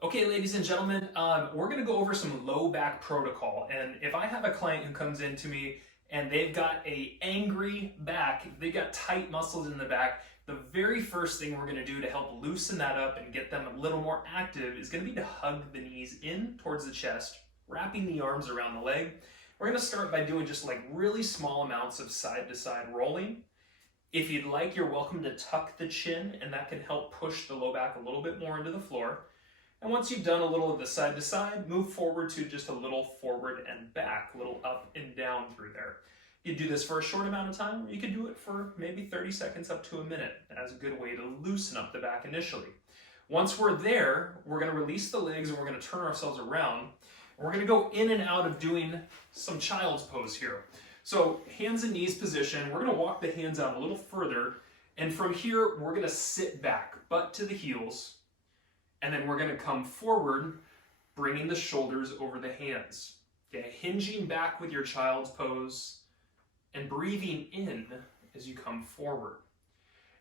Okay, ladies and gentlemen, we're going to go over some low back protocol. And if I have a client who comes in to me and they've got a angry back, they've got tight muscles in the back, the very first thing we're going to do to help loosen that up and get them a little more active is going to be to hug the knees in towards the chest, wrapping the arms around the leg. We're going to start by doing just like really small amounts of side to side rolling. If you'd like, you're welcome to tuck the chin, and that can help push the low back a little bit more into the floor. And once you've done a little of the side to side, move forward to just a little forward and back, a little up and down through there. You do this for a short amount of time, or you could do it for maybe 30 seconds up to a minute as a good way to loosen up the back initially. Once we're there, we're going to release the legs and we're going to turn ourselves around. We're going to go in and out of doing some child's pose here. So hands and knees position, we're going to walk the hands out a little further, and from here we're going to sit back, butt to the heels. And then we're going to come forward, bringing the shoulders over the hands. Okay, hinging back with your child's pose and breathing in as you come forward.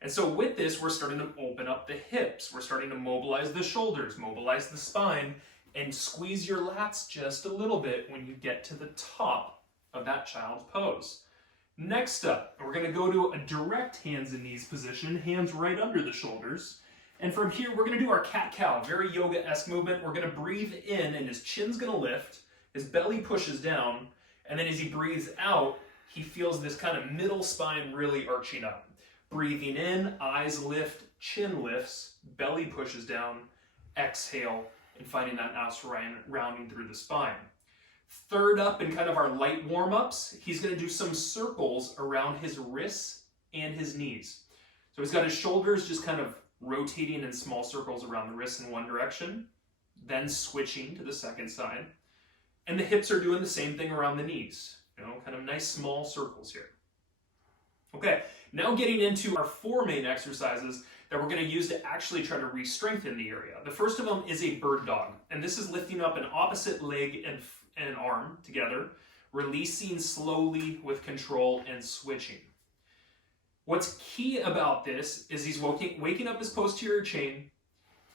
And so with this, we're starting to open up the hips. We're starting to mobilize the shoulders, mobilize the spine, and squeeze your lats just a little bit when you get to the top of that child's pose. Next up, we're going to go to a direct hands and knees position, hands right under the shoulders. And from here, we're going to do our cat-cow, very yoga-esque movement. We're going to breathe in, and his chin's going to lift, his belly pushes down, and then as he breathes out, he feels this kind of middle spine really arching up. Breathing in, eyes lift, chin lifts, belly pushes down, exhale, and finding that nice rounding through the spine. Third up in kind of our light warm-ups, he's going to do some circles around his wrists and his knees. So he's got his shoulders just kind of rotating in small circles around the wrists in one direction, then switching to the second side. And the hips are doing the same thing around the knees. Kind of nice small circles here. Okay, now getting into our four main exercises that we're going to use to actually try to re-strengthen the area. The first of them is a bird dog, and this is lifting up an opposite leg and arm together, releasing slowly with control and switching. What's key about this is he's waking up his posterior chain,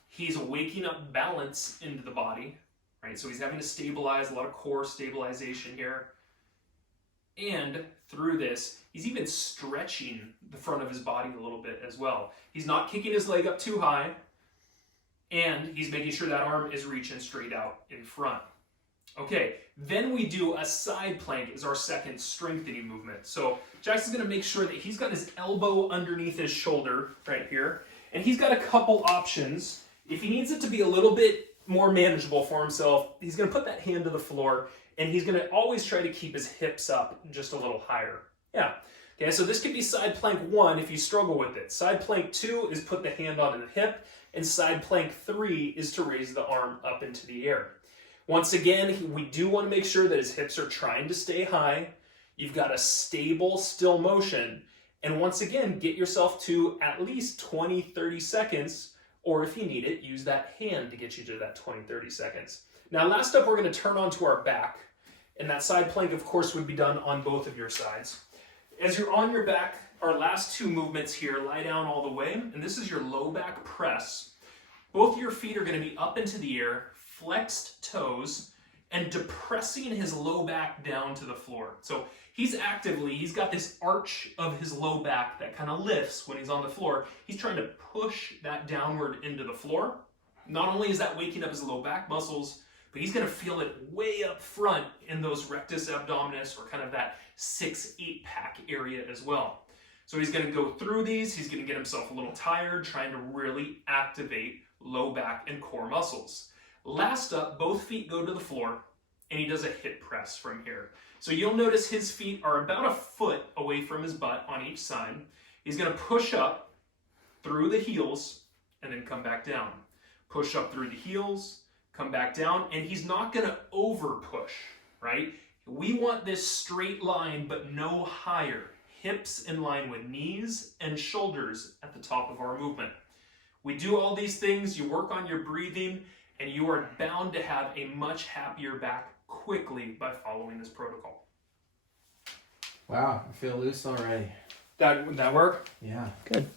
he's waking up balance into the body, right? So he's having to stabilize, a lot of core stabilization here. And through this, he's even stretching the front of his body a little bit as well. He's not kicking his leg up too high, and he's making sure that arm is reaching straight out in front. Okay, then we do a side plank as our second strengthening movement. So Jackson's going to make sure that he's got his elbow underneath his shoulder right here. And he's got a couple options. If he needs it to be a little bit more manageable for himself, he's going to put that hand to the floor, and he's going to always try to keep his hips up just a little higher. Yeah. Okay, so this could be side plank 1 if you struggle with it. Side plank 2 is put the hand onto the hip, and side plank 3 is to raise the arm up into the air. Once again, we do want to make sure that his hips are trying to stay high. You've got a stable, still motion. And once again, get yourself to at least 20, 30 seconds, or if you need it, use that hand to get you to that 20, 30 seconds. Now, last up, we're going to turn onto our back. And that side plank, of course, would be done on both of your sides. As you're on your back, our last two movements here, lie down all the way, and this is your low back press. Both your feet are going to be up into the air, flexed toes, and depressing his low back down to the floor. So he's got this arch of his low back that kind of lifts when he's on the floor. He's trying to push that downward into the floor. Not only is that waking up his low back muscles, but he's going to feel it way up front in those rectus abdominis, or kind of that 6-8 pack area as well. So he's going to go through these. He's going to get himself a little tired, trying to really activate low back and core muscles. Last up, both feet go to the floor, and he does a hip press from here. So you'll notice his feet are about a foot away from his butt on each side. He's going to push up through the heels and then come back down. Push up through the heels, come back down, and he's not going to over push, right? We want this straight line, but no higher. Hips in line with knees and shoulders at the top of our movement. We do all these things, you work on your breathing, and you are bound to have a much happier back quickly by following this protocol. Wow, I feel loose already. That work? Yeah. Good.